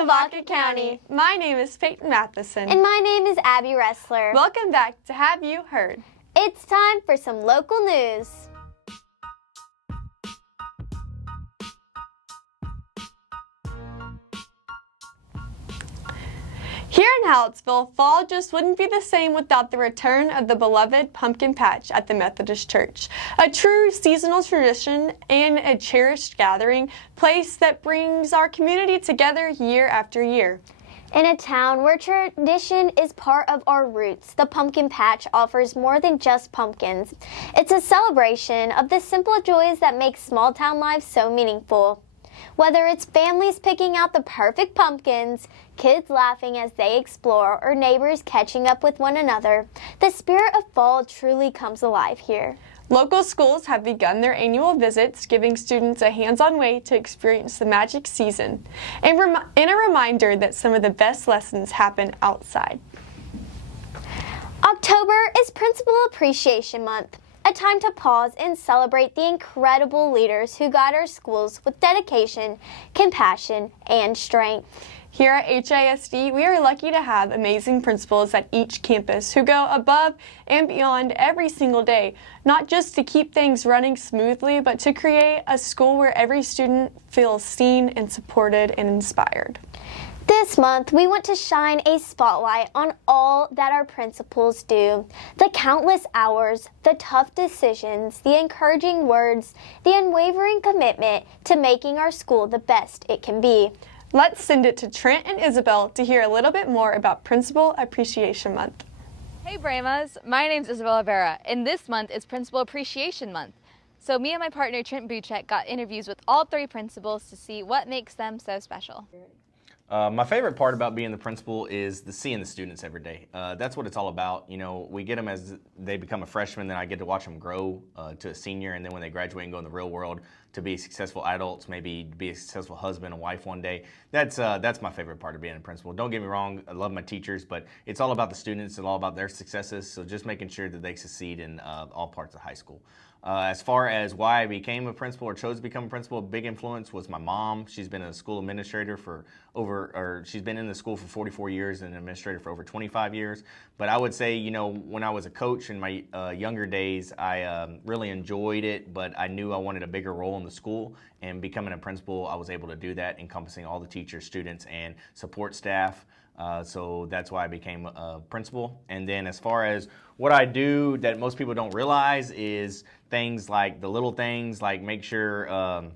Lavaca County. My name is Peyton Matheson. And my name is Abby Ressler. Welcome back to Have You Heard? It's time for some local news. Here in Hallettsville, fall just wouldn't be the same without the return of the beloved pumpkin patch at the Methodist Church. A true seasonal tradition and a cherished gathering place that brings our community together year after year. In a town where tradition is part of our roots, the pumpkin patch offers more than just pumpkins. It's a celebration of the simple joys that make small town life so meaningful. Whether it's families picking out the perfect pumpkins, kids laughing as they explore, or neighbors catching up with one another, the spirit of fall truly comes alive here. Local schools have begun their annual visits, giving students a hands-on way to experience the magic season, and a reminder that some of the best lessons happen outside. October is Principal Appreciation Month, a time to pause and celebrate the incredible leaders who guide our schools with dedication, compassion, and strength. Here at HISD, we are lucky to have amazing principals at each campus who go above and beyond every single day, not just to keep things running smoothly, but to create a school where every student feels seen and supported and inspired. This month, we want to shine a spotlight on all that our principals do. The countless hours, the tough decisions, the encouraging words, the unwavering commitment to making our school the best it can be. Let's send it to Trent and Isabel to hear a little bit more about Principal Appreciation Month. Hey Bremas, my name's Isabella Vera, and this month is Principal Appreciation Month. So me and my partner Trent Buchek got interviews with all three principals to see what makes them so special. My favorite part about being the principal is seeing the students every day. That's what it's all about. You know, we get them as they become a freshman, then I get to watch them grow to a senior, and then when they graduate and go in the real world to be successful adults, maybe be a successful husband and wife one day. That's my favorite part of being a principal. Don't get me wrong, I love my teachers, but it's all about the students and all about their successes, so just making sure that they succeed in all parts of high school. As far as why I became a principal or chose to become a principal, a big influence was my mom. She's been a school administrator she's been in the school for 44 years and an administrator for over 25 years. But I would say, you know, when I was a coach in my younger days, I really enjoyed it, but I knew I wanted a bigger role in the school. And becoming a principal, I was able to do that, encompassing all the teachers, students, and support staff. So that's why I became a principal. And then as far as what I do that most people don't realize is things like the little things, like make sure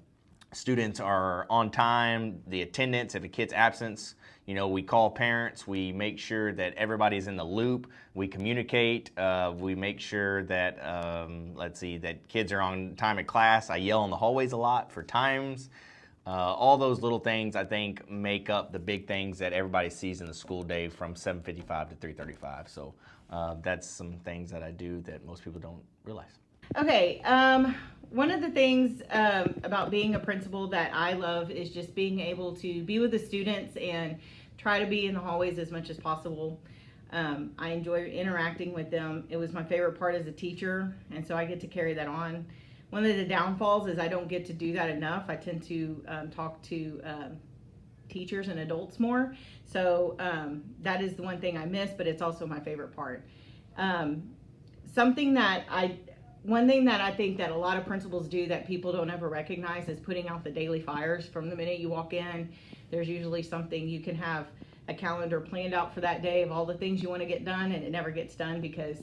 students are on time, the attendance, if a kid's absence, you know, we call parents, we make sure that everybody's in the loop, we communicate, we make sure that, that kids are on time at class. I yell in the hallways a lot for times. All those little things, I think, make up the big things that everybody sees in the school day from 7:55 to 3:35. So that's some things that I do that most people don't realize. Okay, one of the things about being a principal that I love is just being able to be with the students and try to be in the hallways as much as possible. I enjoy interacting with them. It was my favorite part as a teacher, and so I get to carry that on. One of the downfalls is I don't get to do that enough. I tend to talk to teachers and adults more. So that is the one thing I miss, but it's also my favorite part. One thing that I think that a lot of principals do that people don't ever recognize is putting out the daily flyers. From the minute you walk in, there's usually something. You can have a calendar planned out for that day of all the things you want to get done, and it never gets done because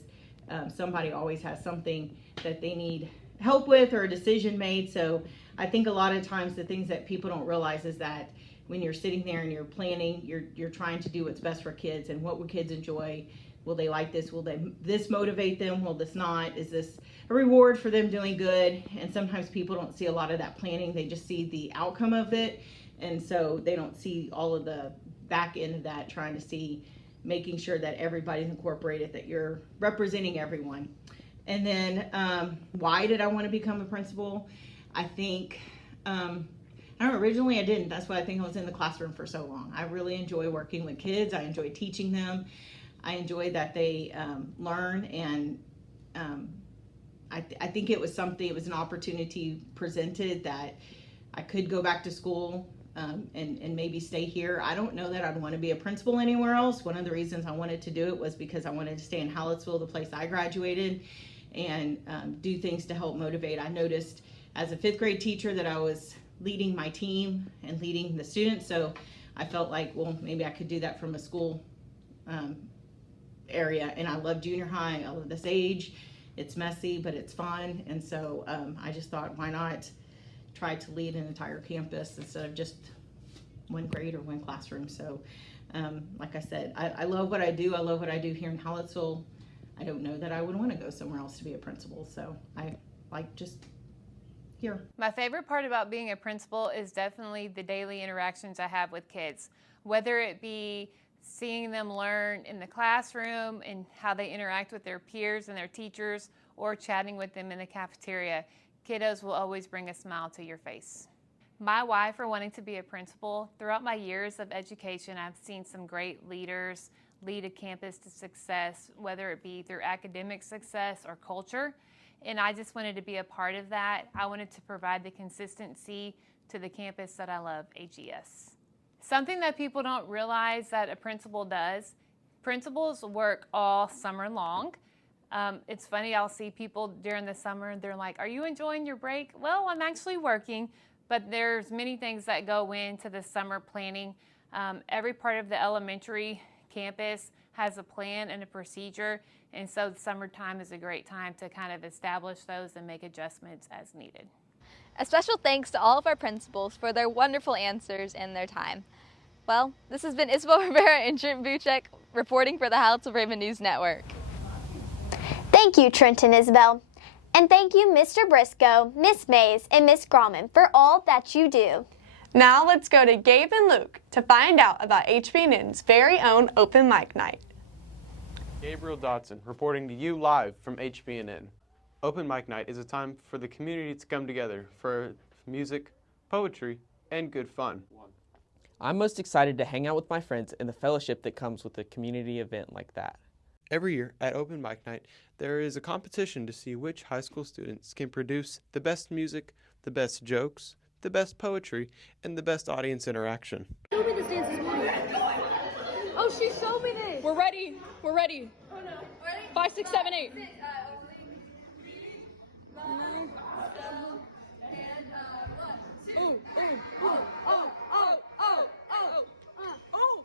somebody always has something that they need help with or a decision made. So I think a lot of times the things that people don't realize is that when you're sitting there and you're planning, you're trying to do what's best for kids and what will kids enjoy. Will they like this? Will this motivate them? Will this not? Is this a reward for them doing good? And sometimes people don't see a lot of that planning. They just see the outcome of it. And so they don't see all of the back end of that, trying to see, making sure that everybody's incorporated, that you're representing everyone. And then why did I want to become a principal? I think, originally I didn't. That's why I think I was in the classroom for so long. I really enjoy working with kids. I enjoy teaching them. I enjoy that they learn, and I think it was an opportunity presented that I could go back to school and maybe stay here. I don't know that I'd want to be a principal anywhere else. One of the reasons I wanted to do it was because I wanted to stay in Hallettsville, the place I graduated, and do things to help motivate. I noticed as a 5th grade teacher that I was leading my team and leading the students, so I felt like, well, maybe I could do that from a school area. And I love junior high. I love this age. It's messy, but it's fun. And so I just thought, why not try to lead an entire campus instead of just one grade or one classroom. So like I said, I love what I do. I love what I do here in Hallettsville. I don't know that I would want to go somewhere else to be a principal. So I like just here. My favorite part about being a principal is definitely the daily interactions I have with kids, whether it be seeing them learn in the classroom and how they interact with their peers and their teachers, or chatting with them in the cafeteria. Kiddos will always bring a smile to your face. My why for wanting to be a principal: throughout my years of education, I've seen some great leaders lead a campus to success, whether it be through academic success or culture, and I just wanted to be a part of that. I wanted to provide the consistency to the campus that I love, AGS. Something that people don't realize that a principal does: principals work all summer long. It's funny, I'll see people during the summer and they're like, "Are you enjoying your break?" Well, I'm actually working, but there's many things that go into the summer planning. Every part of the elementary campus has a plan and a procedure, and so the summertime is a great time to kind of establish those and make adjustments as needed. A special thanks to all of our principals for their wonderful answers and their time. Well, this has been Isabel Rivera and Trent Buchek reporting for the Hallettsville Raven News Network. Thank you, Trent and Isabel. And thank you, Mr. Briscoe, Miss Mays, and Miss Grauman for all that you do. Now let's go to Gabe and Luke to find out about HBNN's very own open mic night. Gabriel Dotson reporting to you live from HBNN. Open mic night is a time for the community to come together for music, poetry, and good fun. I'm most excited to hang out with my friends and the fellowship that comes with a community event like that. Every year at Open Mic Night, there is a competition to see which high school students can produce the best music, the best jokes, the best poetry, and the best audience interaction. Show me this dance this morning. Oh, she showed me this. We're ready. We're ready. Oh no. Ready? 5, 6, 7, 8. Ooh, ooh, ooh, oh, oh, oh, oh, oh.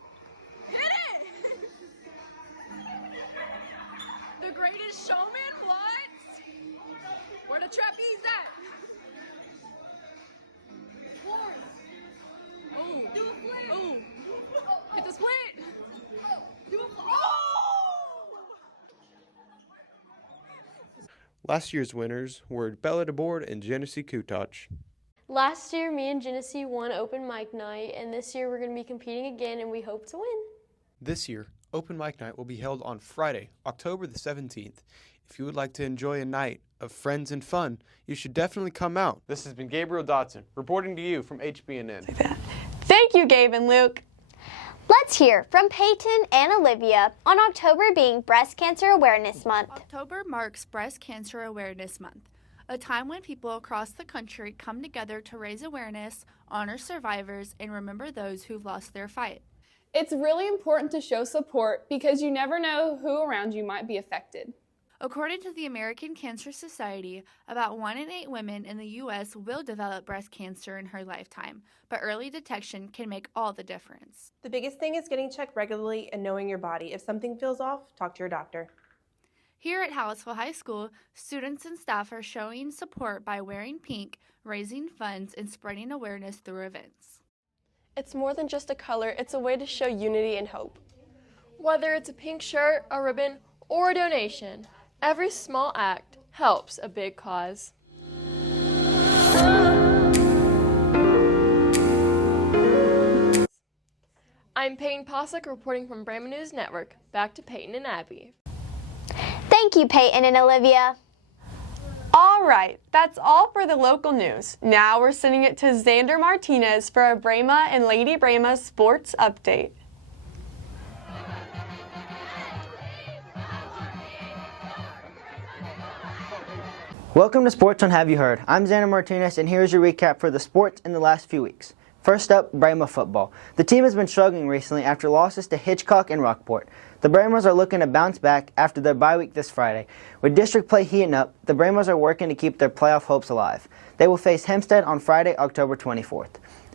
Hit it! The greatest showman? What? Where the trapeze at? Ooh. Do a flip. Ooh. Hit the split. Do a flip. Oh! Last year's winners were Bella DeBoard and Genesee Kutach. Last year, me and Genesee won open mic night, and this year we're going to be competing again, and we hope to win. This year, Open Mic Night will be held on Friday, October the 17th. If you would like to enjoy a night of friends and fun, you should definitely come out. This has been Gabriel Dotson, reporting to you from HBNN. Thank you, Gabe and Luke. Let's hear from Peyton and Olivia on October being Breast Cancer Awareness Month. October marks Breast Cancer Awareness Month, a time when people across the country come together to raise awareness, honor survivors, and remember those who've lost their fight. It's really important to show support because you never know who around you might be affected. According to the American Cancer Society, about 1 in 8 women in the U.S. will develop breast cancer in her lifetime, but early detection can make all the difference. The biggest thing is getting checked regularly and knowing your body. If something feels off, talk to your doctor. Here at Hallettsville High School, students and staff are showing support by wearing pink, raising funds, and spreading awareness through events. It's more than just a color, it's a way to show unity and hope. Whether it's a pink shirt, a ribbon, or a donation, every small act helps a big cause. I'm Peyton Posick reporting from Bremen News Network. Back to Peyton and Abby. Thank you, Peyton and Olivia. All right, that's all for the local news. Now we're sending it to Xander Martinez for a Brema and Lady Brema sports update. Welcome to Sports on Have You Heard? I'm Xander Martinez, and here's your recap for the sports in the last few weeks. First up, Brahma football. The team has been struggling recently after losses to Hitchcock and Rockport. The Brahmas are looking to bounce back after their bye week this Friday. With district play heating up, the Brahmas are working to keep their playoff hopes alive. They will face Hempstead on Friday, October 24th.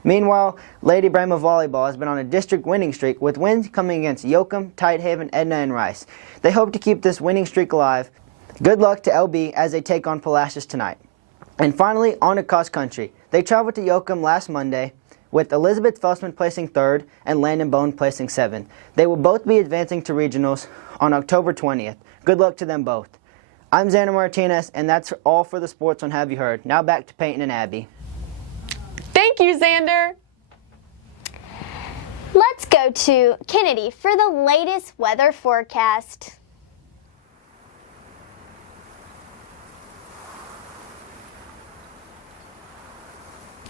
Meanwhile, Lady Brahma Volleyball has been on a district winning streak with wins coming against Yoakum, Tidehaven, Edna, and Rice. They hope to keep this winning streak alive. Good luck to LB as they take on Palacios tonight. And finally, on to cross country. They traveled to Yoakum last Monday, with Elizabeth Felsman placing 3rd and Landon Bone placing 7th. They will both be advancing to regionals on October 20th. Good luck to them both. I'm Xander Martinez, and that's all for the sports on Have You Heard. Now back to Peyton and Abby. Thank you, Xander. Let's go to Kennedy for the latest weather forecast.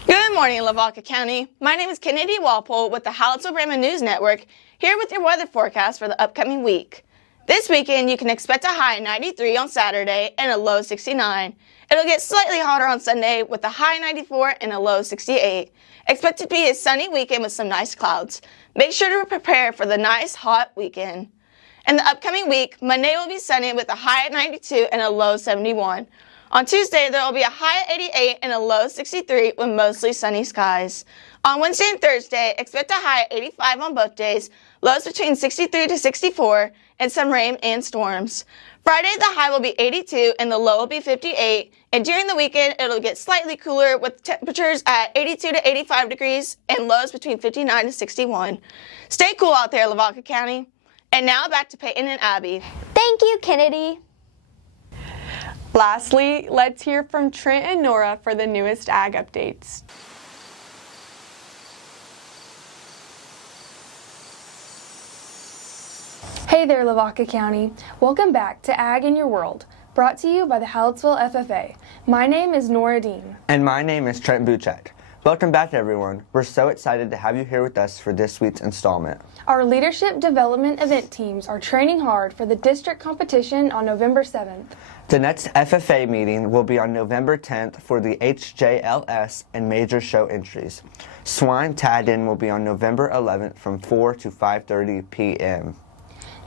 Good morning, Lavaca County. My name is Kennedy Walpole with the Hallettsville Brahma News Network, here with your weather forecast for the upcoming week. This weekend, you can expect a high of 93 on Saturday and a low 69. It'll get slightly hotter on Sunday with a high 94 and a low 68. Expect it to be a sunny weekend with some nice clouds. Make sure to prepare for the nice, hot weekend. In the upcoming week, Monday will be sunny with a high at 92 and a low 71. On Tuesday, there will be a high at 88 and a low 63 with mostly sunny skies. On Wednesday and Thursday, expect a high at 85 on both days, lows between 63 to 64, and some rain and storms. Friday, the high will be 82 and the low will be 58, and during the weekend, it'll get slightly cooler with temperatures at 82 to 85 degrees and lows between 59 to 61. Stay cool out there, Lavaca County. And now back to Peyton and Abby. Thank you, Kennedy. Lastly, let's hear from Trent and Nora for the newest ag updates. Hey there, Lavaca County. Welcome back to Ag in Your World, brought to you by the Hallettsville FFA. My name is Nora Dean. And my name is Trent Buchek. Welcome back, everyone. We're so excited to have you here with us for this week's installment. Our leadership development event teams are training hard for the district competition on November 7th. The next FFA meeting will be on November 10th for the HJLS and major show entries. Swine Tag-In will be on November 11th from 4 to 5:30 p.m.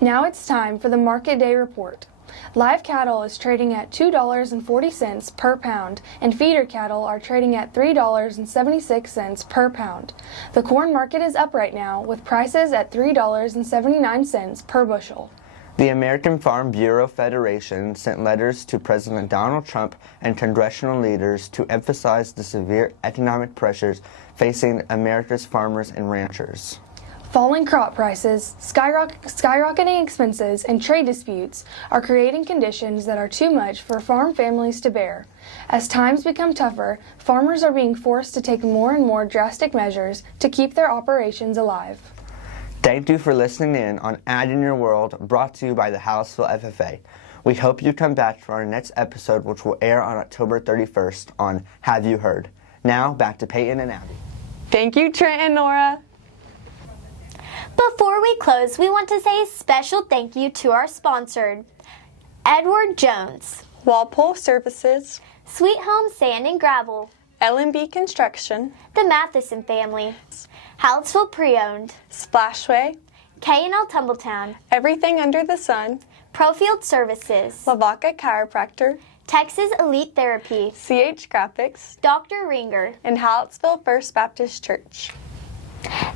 Now it's time for the Market Day Report. Live cattle is trading at $2.40 per pound, and feeder cattle are trading at $3.76 per pound. The corn market is up right now, with prices at $3.79 per bushel. The American Farm Bureau Federation sent letters to President Donald Trump and congressional leaders to emphasize the severe economic pressures facing America's farmers and ranchers. Falling crop prices, skyrocketing expenses, and trade disputes are creating conditions that are too much for farm families to bear. As times become tougher, farmers are being forced to take more and more drastic measures to keep their operations alive. Thank you for listening in on Ag in Your World, brought to you by the Hallettsville FFA. We hope you come back for our next episode, which will air on October 31st on Have You Heard. Now, back to Peyton and Abby. Thank you, Trent and Nora. Before we close, we want to say a special thank you to our sponsor, Edward Jones, Walpole Services, Sweet Home Sand and Gravel, L&B Construction, the Matheson family, Hallettsville Pre-Owned, Splashway, K&L Tumbletown, Everything Under the Sun, Profield Services, Lavaca Chiropractor, Texas Elite Therapy, CH Graphics, Dr. Ringer, and Hallettsville First Baptist Church.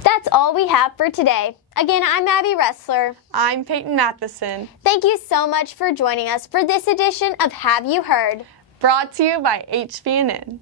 That's all we have for today. Again, I'm Abby Ressler. I'm Peyton Matheson. Thank you so much for joining us for this edition of Have You Heard? Brought to you by HVNN.